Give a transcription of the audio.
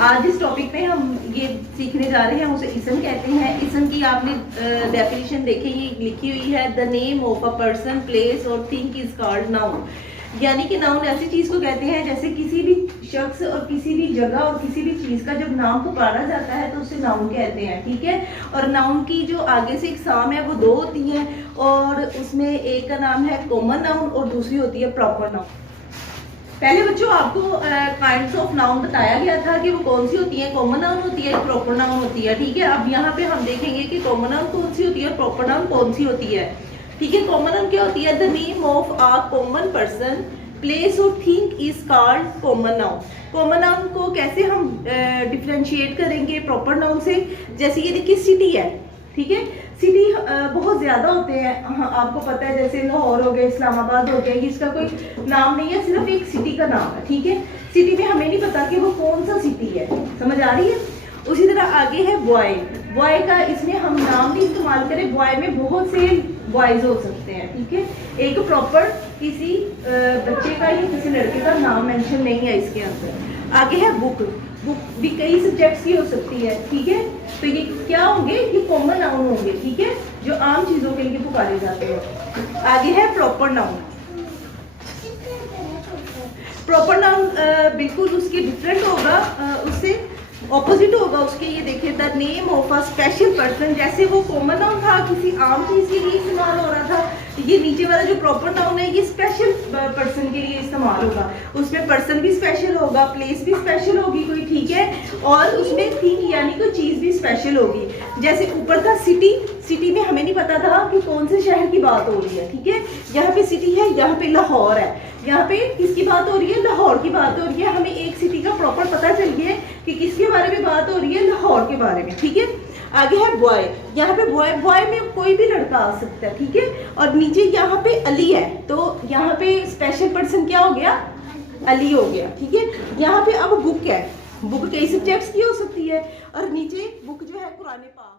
आज इस टॉपिक पे हम ये सीखने जा रहे हैं, उसे इसम कहते हैं। इसम की आपने डेफिनेशन देखी, ये लिखी हुई है, the name of a person, place और थिंग इज कॉल्ड नाउन। यानी कि नाउन ऐसी चीज को कहते हैं जैसे किसी भी शख्स और किसी भी जगह और किसी भी चीज का जब नाम पुकारा जाता है तो उसे नाउन कहते हैं, ठीक है। और नाउन की जो आगे से इकसाम है वो दो होती हैं, और उसमें एक का नाम है कॉमन नाउन और दूसरी होती है प्रॉपर नाउन। पहले बच्चों आपको काइंड्स ऑफ नाउन बताया गया था कि वो कौन सी होती है, कॉमन नाउन होती है, प्रॉपर नाउन होती है, ठीक है। अब यहाँ पे हम देखेंगे कि कॉमन नाउन कौन सी होती है, प्रॉपर नाउन कौन सी होती है, ठीक है। कॉमन नाउन क्या होती है? The name of a common person, place और thing is called common noun. Common noun को कैसे हम डिफरेंशिएट करेंगे प्रॉपर नाउन से? जैसे ये देखिए सिटी है, ठीक है। सिटी बहुत ज्यादा होते हैं, हाँ, आपको पता है, जैसे लाहौर हो गया, इस्लामाबाद हो गया, ये इसका कोई नाम नहीं है, सिर्फ एक सिटी का नाम है, ठीक है। सिटी में हमें नहीं पता कि वो कौन सा सिटी है, समझ आ रही है। उसी तरह आगे है बॉय। बॉय का इसमें हम नाम नहीं इस्तेमाल करें, बॉय में बहुत से बॉयज हो सकते हैं, ठीक है। एक प्रॉपर किसी बच्चे का या किसी लड़के का नाम मेंशन नहीं है इसके अंदर। आगे है बुक। बुक भी कई सब्जेक्ट्स की हो सकती है, ठीक है। तो ये क्या होंगे? ये कॉमन नाउन होंगे, ठीक है, जो आम चीजों के लिए पुकारे जाते हैं। आगे है प्रॉपर नाउन। प्रॉपर नाउन बिल्कुल उसके डिफरेंट होगा, उससे ऑपोजिट होगा उसके। ये देखिए, the name of a special person. जैसे वो कॉमन नाउन था, किसी आम चीज के लिए इस्तेमाल हो रहा था, ये नीचे वाला जो प्रॉपर नाउन है ये स्पेशल पर्सन के लिए इस्तेमाल होगा। उसमें पर्सन भी स्पेशल होगा, प्लेस भी स्पेशल होगी कोई, ठीक है, और उसमें थिंग यानी कोई चीज भी स्पेशल होगी। जैसे ऊपर था सिटी, सिटी में हमें नहीं पता था कि कौन से शहर की बात हो रही है, ठीक है। यहाँ पे सिटी है, यहाँ पे लाहौर है, यहाँ पे किसकी बात हो रही है? लाहौर की बात हो रही है। हमें एक सिटी का प्रॉपर पता चल गया कि किसके बारे में बात हो रही है, लाहौर के बारे में, ठीक है। आगे है बॉय। यहाँ पे बॉय, बॉय में कोई भी लड़का आ सकता है, ठीक है। और नीचे यहाँ पे अली है, तो यहाँ पे स्पेशल पर्सन क्या हो गया? अली हो गया, ठीक है। यहाँ पे अब बुक है, बुक कई सब्जेक्ट्स की हो सकती है, और नीचे बुक जो है कुरान पाक।